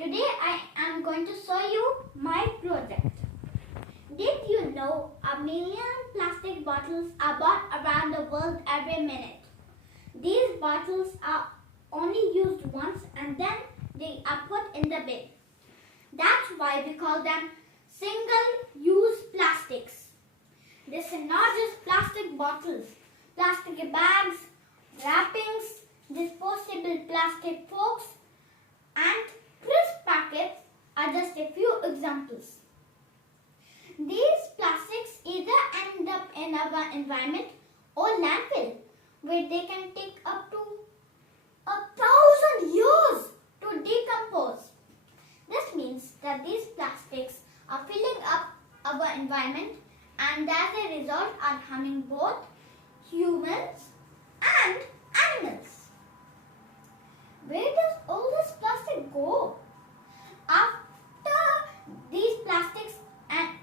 Today I am going to show you my project. Did you know a million plastic bottles are bought around the world every minute? These bottles are only used once and then they are put in the bin. That's why we call them single-use plastics. This is not just plastic bottles, plastic bags, wrappings, disposable plastic forks, and crisp packets are just a few examples. These plastics either end up in our environment or landfill, where they can take up to 1,000 years to decompose. This means that these plastics are filling up our environment and as a result are harming both humans and animals. Where does all this plastic go? After these plastics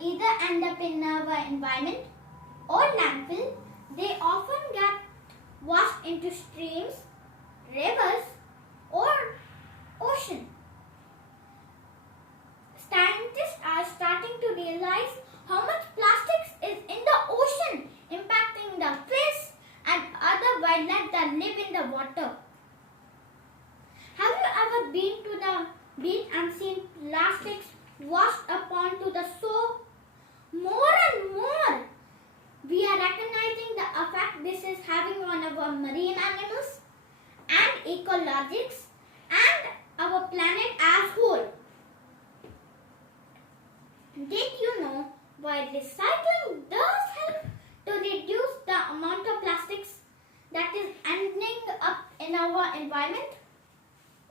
either end up in our environment or landfill, they often get washed into streams, rivers, or ocean. Scientists are starting to realize how much plastics is in the ocean, impacting the fish and other wildlife that live in the water. Have you ever been to the beach and seen plastics washed up onto the shore? More and more, we are recognizing the effect this is having on our marine animals and ecologics and our planet as whole. Did you know why recycling does help to reduce the amount of plastics that is ending up in our environment?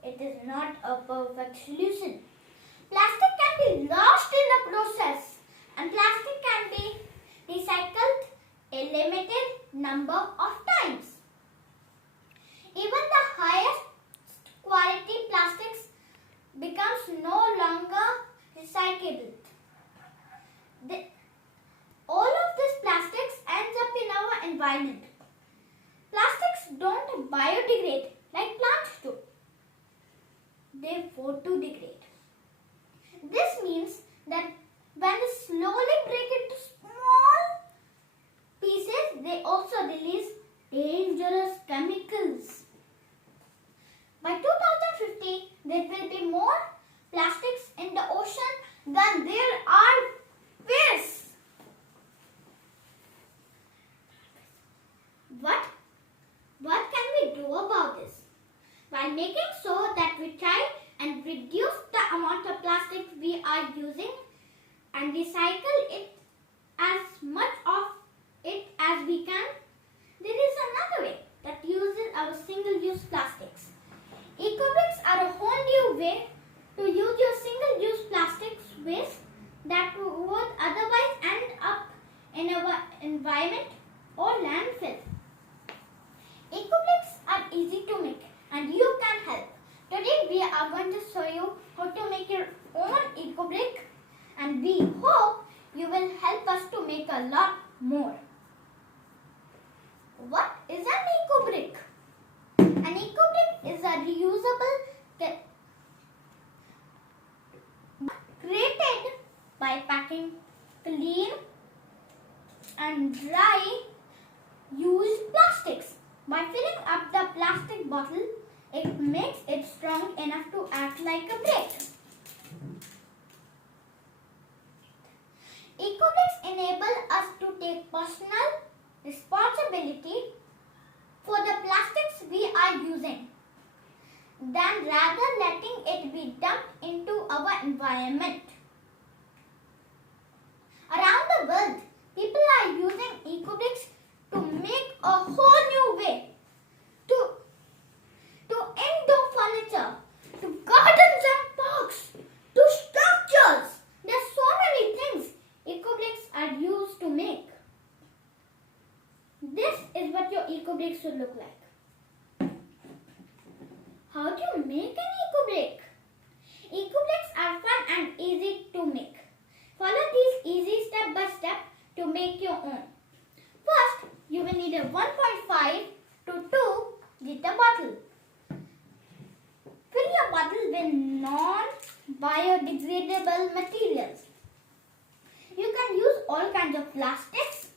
It is not a perfect solution. Plastic can be lost in the process and plastic can be recycled a limited number of times. Even the highest quality plastics becomes no longer recyclable. All of this plastics ends up in our environment. Plastics don't biodegrade like plants do. They photodegrade. This means that when they slowly break into small pieces, they also release dangerous chemicals. By 2050, there will be more plastics in the ocean than there are fish. What can we do about this? By making sure that we try and reduce the amount of plastic we are using and recycle it as much of it as we can, there is another way that uses our single-use plastics. Eco-bricks are a whole new way to use your single-use plastics waste that would otherwise end up in our environment or landfill. Eco-bricks are easy to make and you can help. Today we are going to show you how to make your own eco-brick and we hope you will help us to make a lot more. What is an eco-brick? An eco-brick is a reusable created by packing clean and dry used plastics. By filling up the plastic bottle, it makes it strong enough to act like a brick. Eco-bricks enable us to take personal responsibility for the plastics we are using, than rather letting it be dumped into our environment. Around the world, people are using eco-bricks to make a whole new way to indoor furniture, to gardens and parks, to structures. There are so many things eco-bricks are used to make. This is what your eco-brick should look like. How do you make an eco-brick? Eco-bricks are fun and easy to make. Follow these easy step by step to make your own. First, you will need a 1.5 to 2 liter bottle. Fill your bottle with non biodegradable materials. You can use all kinds of plastics,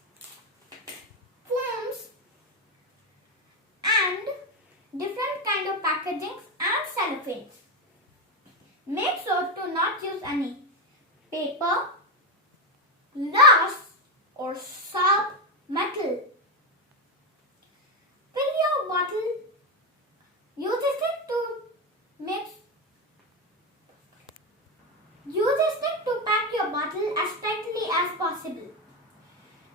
foams, and different kind of packagings and cellophanes. Make sure to not use any paper, glass or sharp metal. Fill your bottle. Use a stick to pack your bottle as tightly as possible.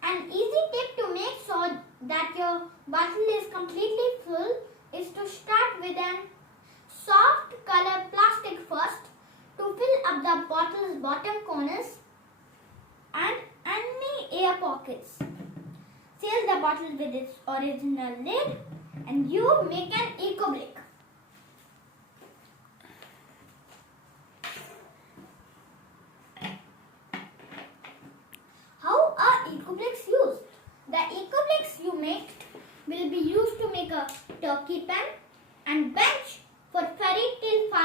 An easy tip to make sure that your bottle is completely full is to start with a soft colored plastic first to fill up the bottle's bottom corners and any air pockets. Seal the bottle with its original lid and you make an eco brick. How are eco bricks used? The eco bricks you make will be used to make a turkey pen and bench for fairy tale farm